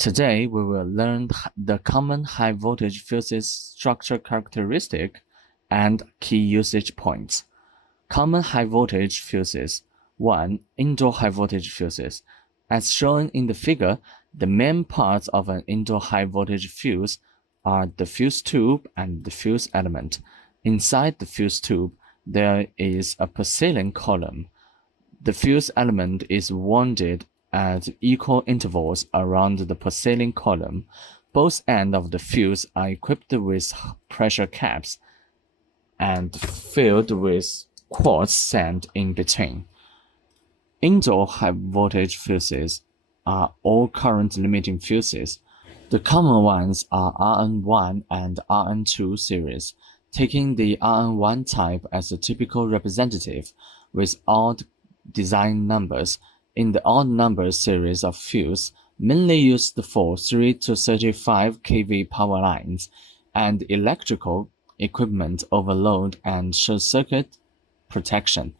Today, we will learn the common high-voltage fuses structure characteristic and key usage points. Common high-voltage fuses. 1. Indoor high-voltage fuses. As shown in the figure, the main parts of an indoor high-voltage fuse are the fuse tube and the fuse element. Inside the fuse tube, there is a porcelain column. The fuse element is wounded at equal intervals around the porcelain column. Both ends of the fuse are equipped with pressure caps and filled with quartz sand in between. Indoor high-voltage fuses are all current-limiting fuses. The common ones are RN1 and RN2 series, taking the RN1 type as a typical representative with odd design numbers. In the odd number series of fuse, mainly used for 3 to 35 kV power lines and electrical equipment overload and short circuit protection.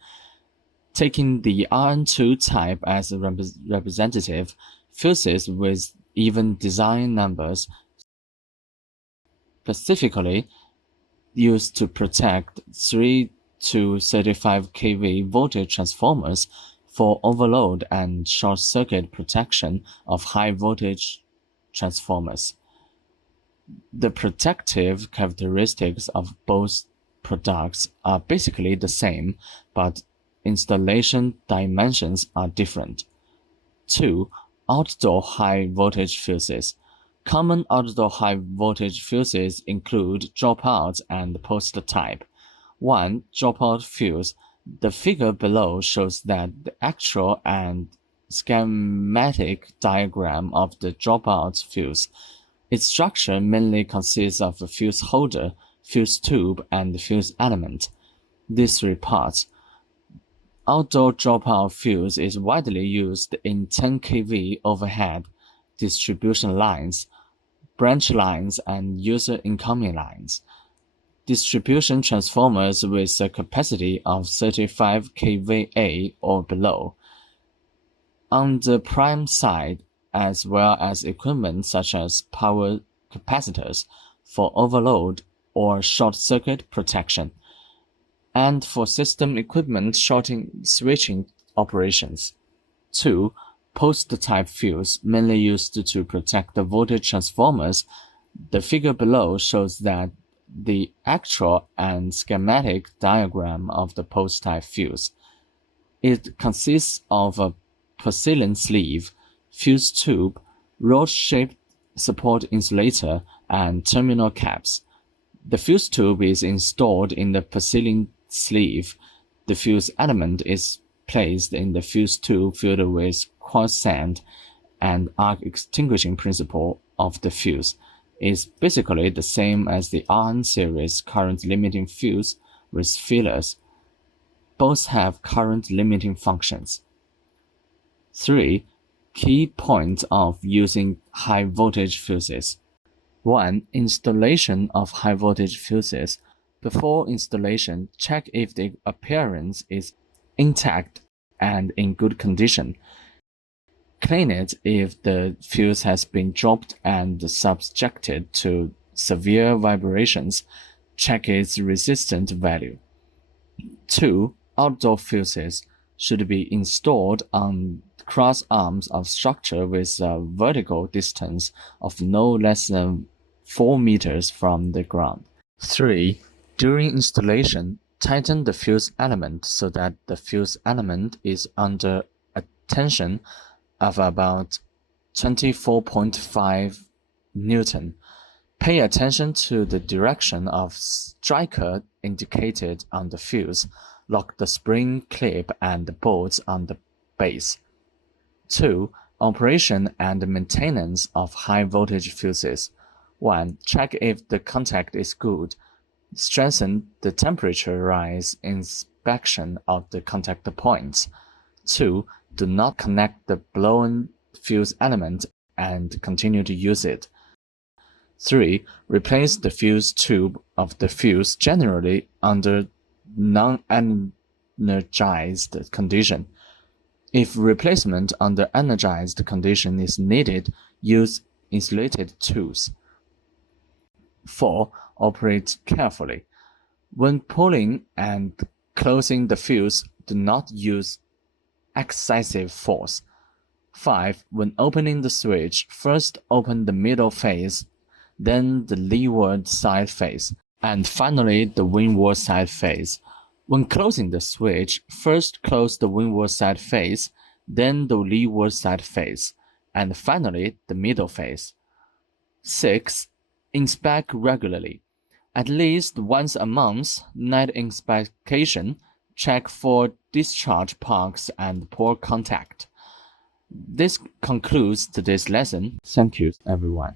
Taking the RN2 type as a representative, fuses with even design numbers specifically used to protect 3 to 35 kV voltage transformers for overload and short circuit protection of high voltage transformers. The protective characteristics of both products are basically the same, but installation dimensions are different. 2. Outdoor high voltage fuses. Common outdoor high voltage fuses include dropout and post type. 1. Dropout fuse. The figure below shows that the actual and schematic diagram of the dropout fuse. Its structure mainly consists of a fuse holder, fuse tube, and fuse element. These three parts. Outdoor dropout fuse is widely used in 10 kV overhead distribution lines, branch lines, and user incoming lines. Distribution transformers with a capacity of 35 kVA or below. On the prime side, as well as equipment such as power capacitors for overload or short circuit protection, and for system equipment switching operations. 2. Post-type fuse, mainly used to protect the voltage transformers. The figure below shows that the actual and schematic diagram of the post-type fuse. It consists of a porcelain sleeve, fuse tube, rod-shaped support insulator, and terminal caps. The fuse tube is installed in the porcelain sleeve. The fuse element is placed in the fuse tube filled with quartz sand, and arc extinguishing principle of the fuse is basically the same as the RN series current limiting fuse with fillers. Both have current limiting functions. 3. Key points of using high voltage fuses. 1. Installation of high voltage fuses. Before installation, check if the appearance is intact and in good condition. Clean it if the fuse has been dropped and subjected to severe vibrations. Check its resistance value. 2. Outdoor fuses should be installed on cross arms of structure with a vertical distance of no less than 4 meters from the ground. 3. During installation, tighten the fuse element so that the fuse element is under a tension of about 24.5 Newton. Pay attention to the direction of striker indicated on the fuse. Lock the spring clip and the bolts on the base. 2. Operation and maintenance of high voltage fuses. 1. Check if the contact is good. Strengthen the temperature rise inspection of the contact points. 2. Do not connect the blown fuse element and continue to use it. 3. Replace the fuse tube of the fuse generally under non-energized condition. If replacement under energized condition is needed, use insulated tools. 4. Operate carefully. When pulling and closing the fuse, do not use excessive force. 5. When opening the switch, first open the middle face, then the leeward side face, and finally the windward side face. When closing the switch, first close the windward side face, then the leeward side face, and finally the middle face. 6. Inspect regularly. At least once a month, night inspection, check for discharge marks and poor contact. This concludes today's lesson. Thank you, everyone.